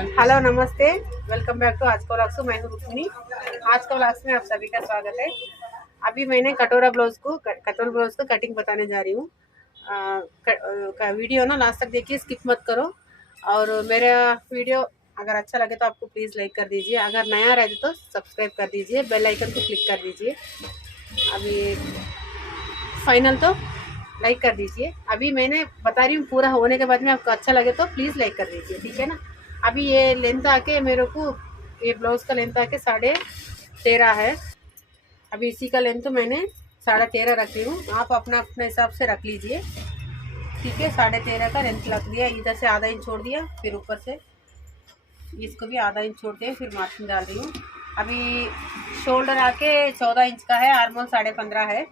Hello नमस्ते, welcome back to आज का व्लॉग्स। मैं हूँ रुक्मिणी। आज का व्लॉग्स में आप सभी का स्वागत है। अभी मैंने कटोरा ब्लाउज को कटिंग बताने जा रही हूँ। वीडियो ना लास्ट तक देखिए, स्किप मत करो। और मेरा वीडियो अगर अच्छा लगे तो आपको प्लीज़ लाइक कर दीजिए, अगर नया रहे तो सब्सक्राइब कर दीजिए, बेल आइकन को क्लिक कर दीजिए। अभी फाइनल तो लाइक कर दीजिए। अभी मैंने बता रही हूँ, पूरा होने के बाद में आपको अच्छा लगे तो प्लीज़ लाइक कर दीजिए, ठीक है ना। अभी ये लेंथ आके मेरे को, ये ब्लाउज़ का लेंथ आके 13.5 है। अभी इसी का लेंथ तो मैंने 13.5 रख रही हूँ। आप अपना अपने हिसाब से रख लीजिए, ठीक है। 13.5 का लेंथ रख दिया, इधर से आधा इंच छोड़ दिया, फिर ऊपर से इसको भी आधा इंच छोड़ दिया, फिर मार्जिन डाल रही हूँ। अभी शोल्डर आके 14 इंच का है, आर्मोल 15.5 है,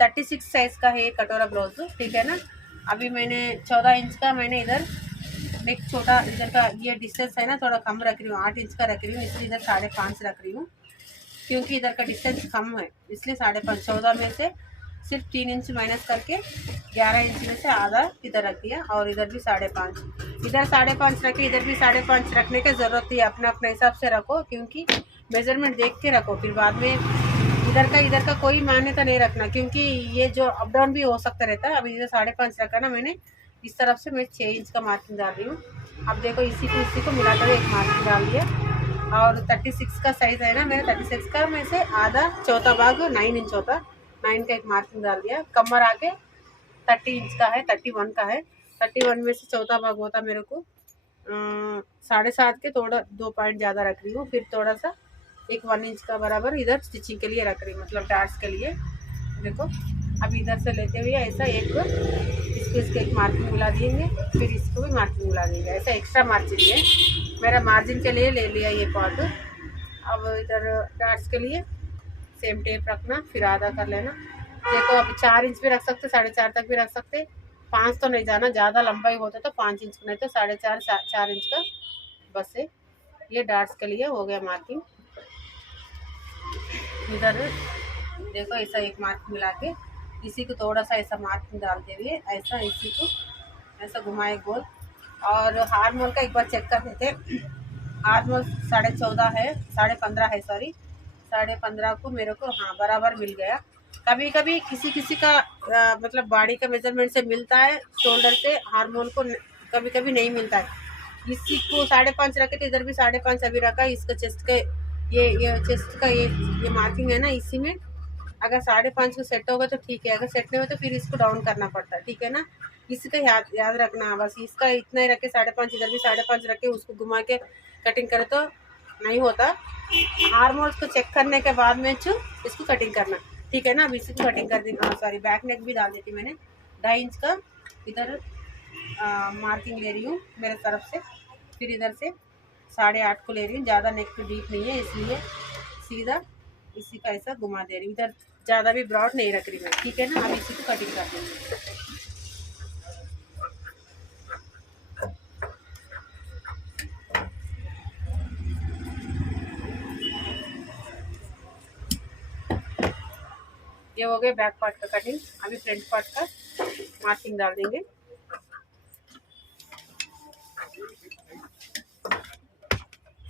36 साइज़ का है कटोरा ब्लाउज, ठीक है ना। अभी मैंने 14 इंच का, मैंने इधर नेक छोटा, इधर का ये डिस्टेंस है ना थोड़ा कम रख रही हूँ, 8 इंच का रख रही हूँ, इसलिए इधर 5.5 रख रही हूँ, क्योंकि इधर का डिस्टेंस कम है, इसलिए 5.5। 14 में से सिर्फ 3 इंच माइनस करके 11 इंच में से आधा इधर रख दिया, और इधर भी 5.5, इधर 5.5 रखे, इधर भी 5.5 रखने की ज़रूरत है। अपने अपने हिसाब से रखो, क्योंकि मेजरमेंट देख के रखो, फिर बाद में इधर का कोई मान्यता नहीं रखना, क्योंकि ये जो अप डाउन भी हो सकता रहता है। अभी इधर 5.5 रखा ना मैंने, इस तरफ से मैं 6 इंच का मार्जिन डाल रही हूँ। अब देखो, इसी को मिलाकर एक मार्जिन डाल दिया, और 36 का साइज़ है ना, मैंने 36 का में से आधा चौथा भाग 9 इंच होता, 9 का एक मार्जिन डाल दिया। कमर आके 30 इंच का है, 31 का है, 31 में से चौथा भाग होता मेरे को 7.5 के, थोड़ा 2 पॉइंट ज़्यादा रख रही हूँ, फिर थोड़ा सा 1 इंच का बराबर इधर स्टिचिंग के लिए रख रही हूँ, मतलब डार्ट्स के लिए। देखो, अब इधर से लेते हुए ऐसा इसको एक मार्जिन मिला देंगे, फिर इसको भी मार्जिन मिला देंगे, ऐसा एक्स्ट्रा मार्जिन है मेरा, मार्जिन के लिए ले लिया ये पार्ट। अब इधर डार्ट्स के लिए सेम टेप रखना, फिर आधा कर लेना। देखो, अभी 4 इंच भी रख सकते, 4.5 तक भी रख सकते, 5 तो नहीं जाना, ज़्यादा लंबाई होता तो 5 इंच, नहीं तो 4.5 इंच का बस है। ये डार्ट्स के लिए हो गया मार्किंग। इधर देखो, ऐसा एक मार्क मिला के इसी को थोड़ा सा ऐसा मार्किंग डालते हुए ऐसा इसी को ऐसा घुमाए गोल। और हार्मोल का एक बार चेक कर देते। हार्मोल 14.5 है, 15.5 है, सॉरी 15.5 को मेरे को हाँ बराबर मिल गया। कभी कभी किसी का मतलब बॉडी का मेजरमेंट से मिलता है, शोल्डर से हार्मोल को कभी कभी नहीं मिलता है। इसी को 5.5 रखे तो इधर भी 5.5 अभी रखा। इसका चेस्ट का ये चेस्ट का ये मार्किंग है ना, इसी में अगर 5.5 को सेट होगा तो ठीक है, अगर सेट नहीं हो तो फिर इसको डाउन करना पड़ता है, ठीक है ना। इसका याद रखना, बस इसका इतना ही रखे 5.5, इधर भी 5.5 रखे, उसको घुमा के कटिंग करे तो नहीं होता। हार्मोन्स को चेक करने के बाद में इसको कटिंग करना, ठीक है ना। अब इसको कटिंग कर दी, सॉरी बैक नेक भी डाल देती मैंने। 2.5 इंच का इधर मार्किंग ले रही हूँ मेरे तरफ से, फिर इधर से 8.5 को ले रही हूँ, ज़्यादा नेक पे डीप नहीं है, इसलिए सीधा इसी का ऐसा घुमा दे रही हूँ। इधर ज़्यादा भी ब्रॉड नहीं रख रही मैं, ठीक है ना। अब इसी को कटिंग कर देंगे। ये हो गया बैक पार्ट का कटिंग। अभी फ्रंट पार्ट का मार्किंग डाल देंगे।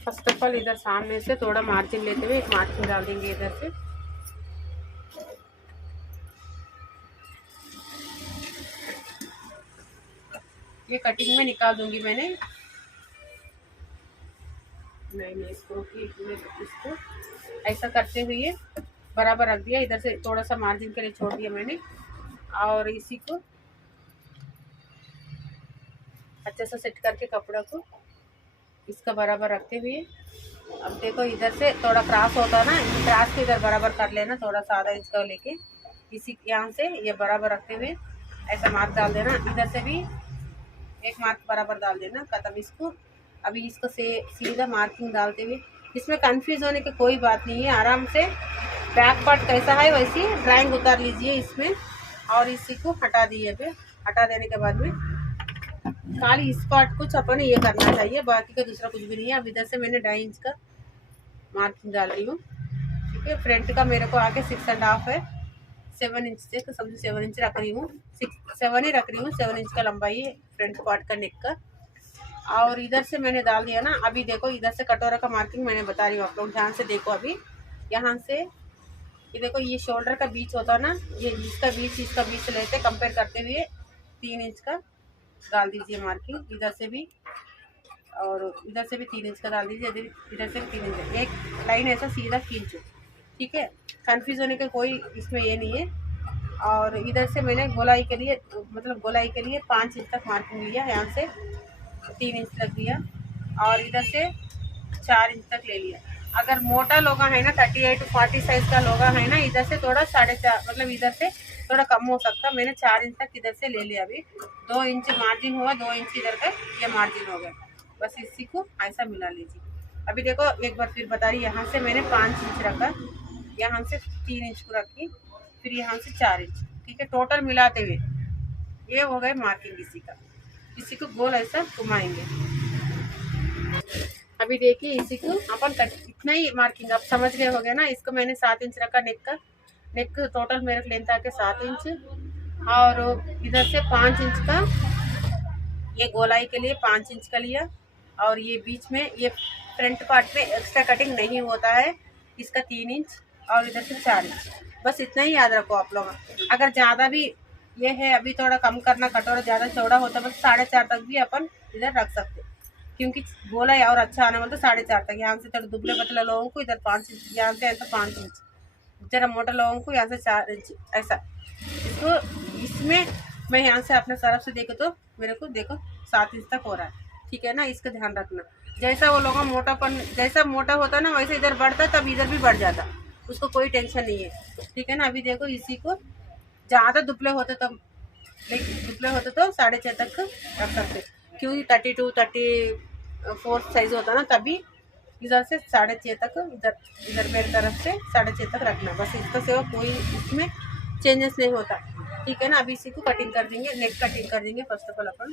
फर्स्ट ऑफ ऑल इधर सामने से थोड़ा मार्जिन लेते हुए एक मार्किंग डाल देंगे इधर से। ये कटिंग में निकाल दूंगी मैंने, नहीं इसको ऐसा करते हुए बराबर रख दिया। इधर से थोड़ा सा मार्जिन के लिए छोड़ दिया मैंने, और इसी को अच्छे से सेट करके कपड़ा को इसका बराबर रखते हुए, अब देखो इधर से थोड़ा क्रॉस होता है ना, क्रॉस को इधर बराबर कर लेना, थोड़ा सा आधा इंच का लेके इसी यहाँ से ये बराबर रखते हुए ऐसा मार्क डाल देना। इधर से भी एक मार्क बराबर डाल देना, खत्म इसको। अभी इसको से सीधा मार्किंग डालते हुए, इसमें कंफ्यूज होने की कोई बात नहीं है, आराम से बैक पार्ट कैसा है वैसी ड्राइंग उतार लीजिए इसमें, और इसी को हटा दिए। फिर हटा देने के बाद में खाली इस पार्ट कुछ अपन ये करना चाहिए, बाकी का दूसरा कुछ भी नहीं है। अब इधर से मैंने 2.5 इंच का मार्किंग डाल रही हूँ, ठीक है। फ्रंट का मेरे को आगे 6.5 है, 7 इंच से तो समझो 7 इंच रख रही हूँ, 7 ही रख रही हूँ, 7 इंच का लंबाई है फ्रंट पार्ट का नेक का। और इधर से मैंने डाल दिया ना। अभी देखो इधर से कटोरा का मार्किंग मैंने बता रही हूँ, आप लोग ध्यान से देखो। अभी यहाँ से ये देखो, ये शोल्डर का बीच होता ना, ये इसका बीच लेते कंपेयर करते हुए 3 इंच का डाल दीजिए मार्किंग। इधर से भी और इधर से भी 3 इंच का डाल दीजिए, इधर से भी 3 इंच, एक लाइन ऐसा सीधा खींचो, ठीक है। कंफ्यूज होने का कोई इसमें ये नहीं है। और इधर से मैंने गोलाई के लिए, मतलब गोलाई के लिए 5 इंच तक मार्किंग लिया, यहाँ से 3 इंच तक लिया और इधर से 4 इंच तक ले लिया। अगर मोटा लोगा है ना, 38 to 40 साइज का लोगा है ना, इधर से थोड़ा 4.5, मतलब इधर से थोड़ा कम हो सकता। मैंने 4 इंच तक इधर से ले लिया। अभी 2 इंच मार्जिन हुआ, 2 इंच इधर का ये मार्जिन हो गया। बस इसी को ऐसा मिला लीजिए। अभी देखो एक बार फिर बता रही, यहाँ से मैंने 5 इंच रखा, यहाँ से 3 इंच को रखी, फिर यहाँ से 4 इंच, ठीक है। टोटल मिलाते हुए ये हो गए मार्किंग इसी को गोल ऐसा घुमाएंगे। अभी देखिए इसी को अपन इतना ही मार्किंग आप समझ गए हो गया ना। इसको मैंने 7 इंच रखा नेक टोटल मेरे लेंथ आके 7 इंच और इधर से 5 इंच का ये गोलाई के लिए 5 इंच का लिया। और ये बीच में ये फ्रंट पार्ट में एक्स्ट्रा कटिंग नहीं होता है, इसका 3 इंच और इधर से 4 इंच। बस इतना ही याद रखो आप लोग। अगर ज़्यादा भी ये है, अभी थोड़ा कम करना, कटोरा ज़्यादा चौड़ा होता है, बस 4.5 तक भी अपन इधर रख सकते, क्योंकि गोलाई और अच्छा आने वाला तो 4.5 तक। यहाँ से थोड़ा दुबले पतले लोगों को इधर 5 इंच, यहाँ से ऐसा 5 इंच, जरा मोटे लोगों को यहाँ से 4 इंच ऐसा। इसको इसमें मैं यहाँ से अपने तरफ से देखो तो मेरे को देखो 7 इंच तक हो रहा है, ठीक है ना। इसका ध्यान रखना, जैसा वो लोगों मोटापन जैसा मोटा होता ना वैसे इधर बढ़ता, तब इधर भी बढ़ जाता, उसको कोई टेंशन नहीं है, ठीक है ना। अभी देखो इसी को ज़्यादा दुबले होते तब, लेकिन दुबले होते तो 6.5 तक रख सकते, क्योंकि 32 34 साइज होता ना, तभी इधर से 6.5 तक, इधर इधर मेरी तरफ से 6.5 तक रखना। बस इसका सिवा कोई इसमें चेंजेस नहीं होता, ठीक है ना। अभी इसी को कटिंग कर देंगे, नेक कटिंग कर देंगे फर्स्ट ऑफ ऑल अपन।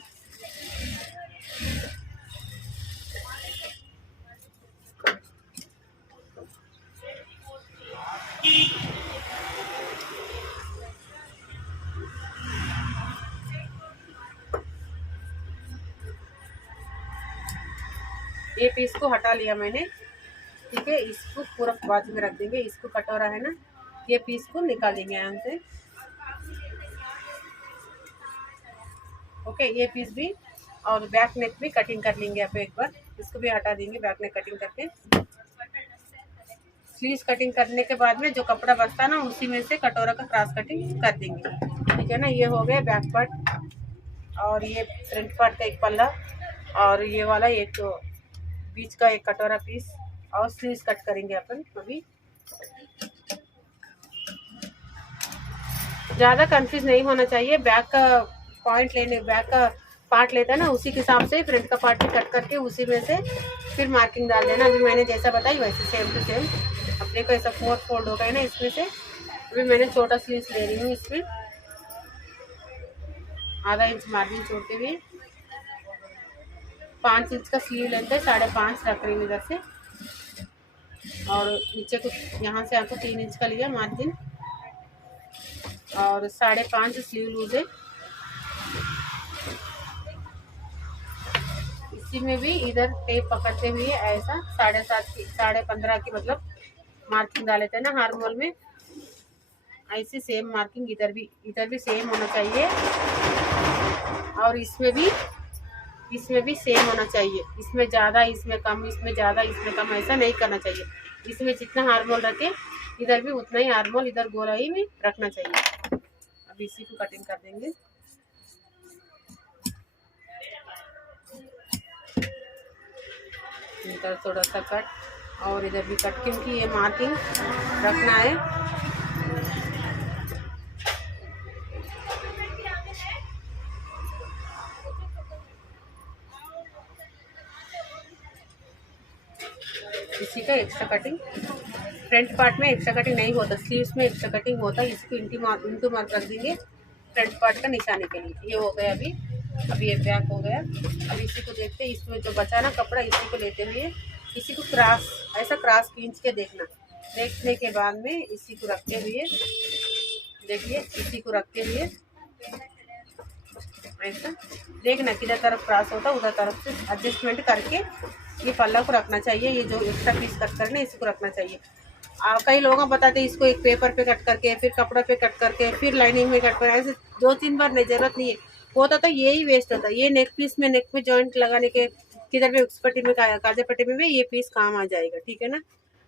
ये पीस को हटा लिया मैंने, ठीक है। इसको पूरा बाजू में रख देंगे। इसको कटोरा है ना, ये पीस को निकालेंगे यहाँ से, ओके। ये पीस भी और बैक नेक भी कटिंग कर लेंगे आप एक बार। इसको भी हटा देंगे बैक नेक कटिंग करके। स्लीव्स कटिंग करने के बाद में जो कपड़ा बचता ना, उसी में से कटोरा का क्रॉस कटिंग कर देंगे, ठीक है ना। ये हो गया बैक पार्ट और ये फ्रंट पार्ट का एक पल्ला और ये वाला एक तो बीच का एक कटोरा पीस और स्लीव्स कट करेंगे अपन। अभी ज़्यादा कंफ्यूज नहीं होना चाहिए। बैक का पॉइंट लेने, बैक का पार्ट लेता है ना, उसी के हिसाब से फ्रंट का पार्ट भी कट करके उसी में से फिर मार्किंग डाल देना। अभी मैंने जैसा बताई वैसे सेम टू सेम अपने को ऐसा 4 फोल्ड हो गया ना इसमें से। अभी मैंने छोटा स्लीव्स ले रही हूँ, इसमें आधा इंच मार्जिन छोड़ते हुए 5 इंच का स्लीव लेंथ है, 5.5 रख रही हूँ इधर से। और नीचे कुछ यहाँ से आपको 3 इंच का लिया मार्जिन और 5.5 स्लीव लूज है। इसी में भी इधर टेप पकड़ते हुए ऐसा 7.5 की 15.5 की मतलब मार्किंग डाल लेते हैं ना हार्मोल में, ऐसे सेम मार्किंग इधर भी सेम होना चाहिए और इसमें भी सेम होना चाहिए। इसमें ज़्यादा इसमें कम, इसमें ज़्यादा इसमें कम, ऐसा नहीं करना चाहिए। इसमें जितना हार्मोल रखे इधर भी उतना ही हार्मोल इधर गोलाई में रखना चाहिए। अब इसी को कटिंग कर देंगे। इधर थोड़ा सा कट और इधर भी कट, क्योंकि ये मार्किंग रखना है। इसी का एक्स्ट्रा कटिंग फ्रंट पार्ट में एक्स्ट्रा कटिंग नहीं होता, स्लीव्स में एक्स्ट्रा कटिंग होता है। इसको इंटू मार्क रख देंगे फ्रंट पार्ट का निशाने के लिए। ये हो गया अभी ये बैक हो गया। अब इसी को देखते हैं, इसमें जो बचा ना कपड़ा इसी को लेते हुए इसी को ऐसा क्रॉस खींच के देखने के बाद में इसी को रखते हुए देखिए, इसी को रखते हुए ऐसा देखना किधर तरफ क्रॉस होता है उधर तरफ से एडजस्टमेंट करके ये पल्ला को रखना चाहिए। ये जो एक्स्ट्रा पीस कट करने इसको रखना चाहिए। कई लोग बताते हैं इसको एक पेपर पे कट करके फिर कपड़े पे कट करके फिर लाइनिंग में कट कर, ऐसे 2-3 बार नहीं, जरूरत नहीं है। होता तो यही वेस्ट होता है। ये नेक पीस में नेक में जॉइंट लगाने के किधर भी उस पट्टी में काजे पट्टी में भी ये पीस काम आ जाएगा, ठीक है ना।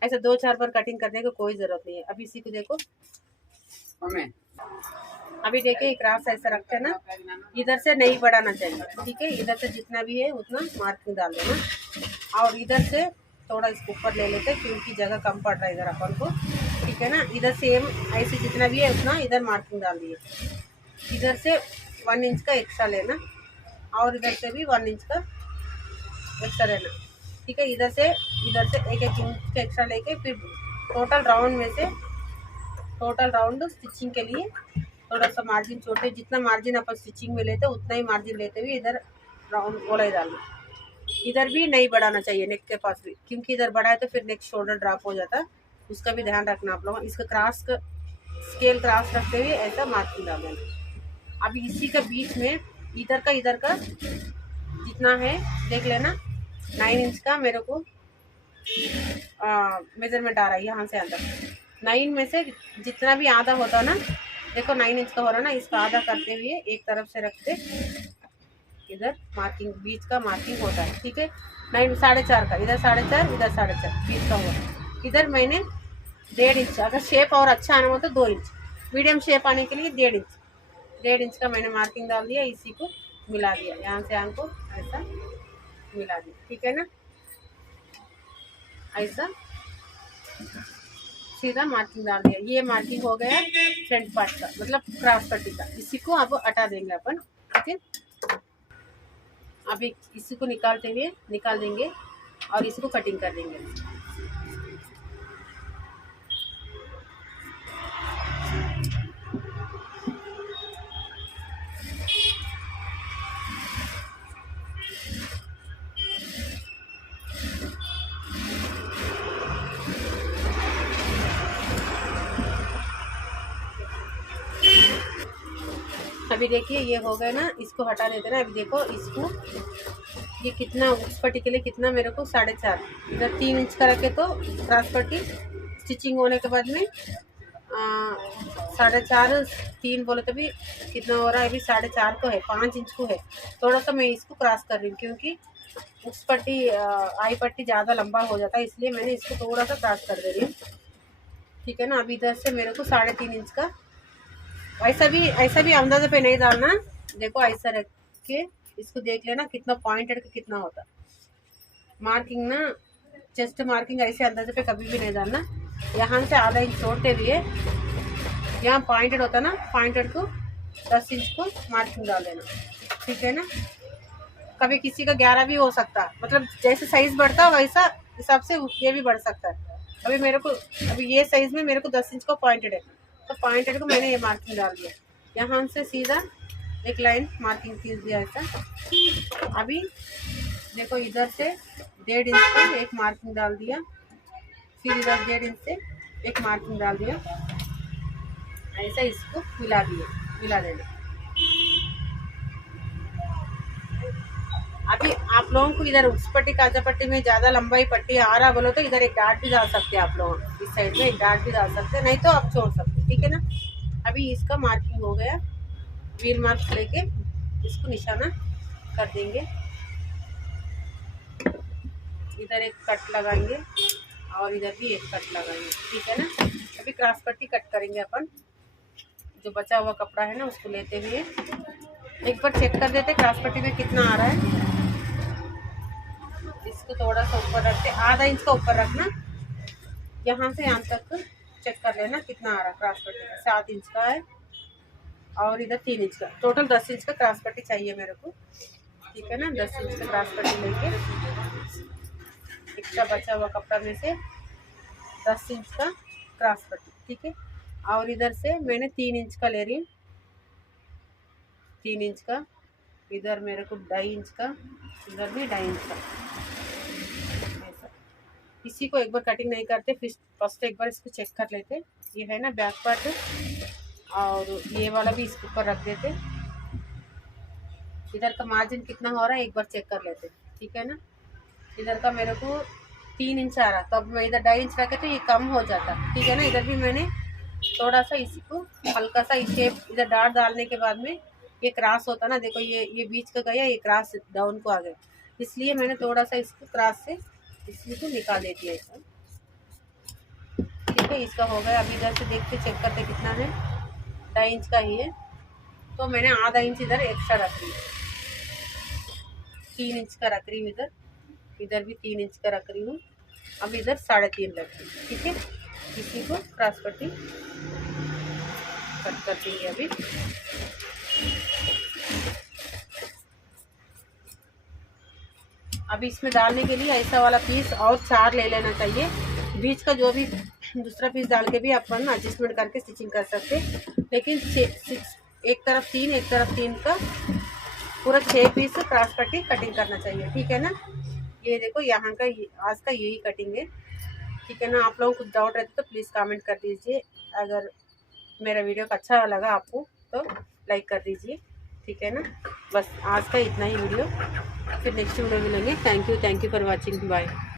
ऐसे 2-4 बार कटिंग करने की कोई जरूरत नहीं है। अभी इसी को देखो अभी देखिए क्रॉस ऐसा रखते हैं ना, इधर से नहीं बढ़ाना चाहिए, ठीक है। इधर से जितना भी है उतना मार्किंग डाल देना और इधर से थोड़ा इसको ऊपर ले लेते हैं क्योंकि जगह कम पड़ रहा है इधर अपन को, ठीक है ना। इधर सेम ऐसे जितना भी है उतना इधर मार्किंग डाल दिए। इधर से 1 इंच का एक्स्ट्रा लेना और इधर से भी 1 इंच का एक्स्ट्रा लेना, ठीक है। इधर से 1-1 इंच का एक्स्ट्रा लेके फिर टोटल राउंड स्टिचिंग के लिए थोड़ा सा मार्जिन छोटे, जितना मार्जिन अपन स्टिचिंग में लेते हैं उतना ही मार्जिन लेते हुए इधर राउंड गोलाई डालना। इधर भी नहीं बढ़ाना चाहिए नेक के पास भी, क्योंकि इधर बढ़ाए तो फिर नेक शोल्डर ड्रॉप हो जाता है, उसका भी ध्यान रखना आप लोग। इसका स्केल क्रॉस रखते हुए ऐसा मार्किंग डाल देना। अभी इसी का बीच में इधर का जितना है देख लेना। 9 इंच का मेरे को मेजरमेंट आ रहा है यहाँ से अंदर। 9 में से जितना भी आधा होता है ना, देखो 9 इंच का हो रहा है ना, इसका आधा करते हुए एक तरफ से रखते इधर मार्किंग बीच का मार्किंग होता है, ठीक है। 9 4.5 का इधर 4.5 इधर 4.5 बीच का हुआ। इधर मैंने 1.5 इंच, अगर शेप और अच्छा आना हो तो 2 इंच, मीडियम शेप आने के लिए 1.5 इंच का मैंने मार्किंग डाल दिया। इसी को मिला दिया, यहाँ से आंख को ऐसा मिला दिया, ठीक है ना। ऐसा सीधा मार्किंग डाल दिया। ये मार्किंग हो गया फ्रंट पार्ट का, मतलब क्रॉस पट्टी का। इसी को अब हटा देंगे अपन, ठीक है। अभी इसी को निकाल देंगे और इसको कटिंग कर देंगे। अभी देखिए ये हो गया ना, इसको हटा देते ना। अभी देखो इसको ये कितना उस पट्टी के लिए कितना मेरे को 4.5 इधर 3 इंच का रखे तो क्रॉस पट्टी स्टिचिंग होने के बाद में 4.5 3 बोले तो भी कितना हो रहा है। अभी 4.5 को है, 5 इंच को है। थोड़ा सा मैं इसको क्रॉस कर रही हूँ क्योंकि उस पट्टी आई पट्टी ज़्यादा लंबा हो जाता है, इसलिए मैंने इसको थोड़ा सा क्रॉस कर दे रही हूँ, ठीक है ना। अभी इधर से मेरे को 3.5 इंच का ऐसा भी अंदाजे पे नहीं डालना। देखो ऐसा रख के इसको देख लेना कितना पॉइंटेड का कितना होता। मार्किंग ना चेस्ट मार्किंग ऐसे अंदाजे पे कभी भी नहीं डालना। यहाँ से आधा इंच छोड़ते हुए यहाँ पॉइंटेड होता ना, पॉइंटेड को 10 इंच को मार्किंग डाल देना, ठीक है ना। कभी किसी का 11 भी हो सकता, मतलब जैसे साइज बढ़ता वैसा हिसाब से ये भी बढ़ सकता है। अभी ये साइज में मेरे को 10 इंच का पॉइंटेड है, तो पॉइंटेड को मैंने ये मार्किंग डाल दिया। यहाँ से सीधा एक लाइन मार्किंग खींच दिया ऐसा। अभी देखो इधर से 1.5 इंच का एक मार्किंग डाल दिया, फिर इधर 1.5 इंच से एक मार्किंग डाल दिया, ऐसा इसको मिला देना। अभी आप लोगों को इधर उस पट्टी काजा पट्टी में ज़्यादा लंबाई पट्टी आ रहा बोलो तो इधर एक डार्ट भी डाल सकते हैं आप लोग, इस साइड में एक डार्ट भी डाल सकते हैं, नहीं तो आप छोड़ सकते, ठीक है ना। अभी इसका मार्किंग हो गया, व्हील मार्क्स लेके इसको निशाना कर देंगे। इधर एक कट लगाएंगे और इधर भी एक कट लगाएंगे, ठीक है ना। अभी क्रॉस पट्टी कट करेंगे अपन। जो बचा हुआ कपड़ा है ना उसको लेते हुए एक बार चेक कर देते क्रॉस पट्टी में कितना आ रहा है। इसको थोड़ा सा ऊपर रखते, आधा इंच का ऊपर रखना, यहाँ से यहाँ तक चेक कर लेना कितना आ रहा है। क्रॉस पट्टी का 7 इंच का है और इधर 3 इंच का, टोटल 10 इंच का क्रॉस पट्टी चाहिए मेरे को, ठीक है ना। 10 इंच का क्रॉस पट्टी लेके एक्स्ट्रा बचा हुआ कपड़ा में से 10 इंच का क्रॉस पट्टी, ठीक है। और इधर से मैंने 3 इंच का ले रही हूँ, 3 इंच का, इधर मेरे को 2.5 इंच का, इधर भी 2.5 इंच का, ऐसा। इसी को एक बार कटिंग नहीं करते, फिर फर्स्ट एक बार इसको चेक कर लेते। ये है ना बैक पार्ट, और ये वाला भी इसके ऊपर रख देते, इधर का मार्जिन कितना हो रहा है एक बार चेक कर लेते हैं, ठीक है ना। इधर का मेरे को 3 इंच आ रहा, तो अब मैं इधर 2.5 इंच रखे तो ये कम हो जाता, ठीक है ना। इधर भी मैंने थोड़ा सा इसको हल्का सा शेप, इधर डार्ट डालने के बाद में ये क्रॉस होता ना, देखो ये बीच का गया, ये क्रॉस डाउन को आ गया, इसलिए मैंने थोड़ा सा इसको क्रॉस से इसको निकाल देती है ऐसा, ठीक है। इसका हो गया। अभी इधर से देख के चेक करते कितना है, 2.5 इंच का ही है, तो मैंने आधा इंच इधर एक्स्ट्रा रख रही हूँ, 3 इंच का रख रही हूँ इधर, इधर भी 3 इंच का रख रही हूँ। अब इधर 3.5 रख रही हूँ, ठीक है। इसी को क्रॉस पट्टी कट कर देंगे अभी। अभी इसमें डालने के लिए ऐसा वाला पीस और 4 ले लेना चाहिए, बीच का जो भी दूसरा पीस डाल के भी अपन एडजस्टमेंट करके स्टिचिंग कर सकते, लेकिन एक तरफ 3 एक तरफ 3 का पूरा 6 पीस क्रॉस पट्टी कटिंग करना चाहिए, ठीक है ना। ये देखो यहाँ का आज का यही कटिंग है, ठीक है ना। आप लोगों को कुछ डाउट रहते तो प्लीज़ कमेंट कर दीजिए। अगर मेरा वीडियो अच्छा लगा आपको तो लाइक कर दीजिए, ठीक है ना। बस आज का इतना ही वीडियो, फिर नेक्स्ट वीडियो मिलेंगे। Thank you for watching, bye.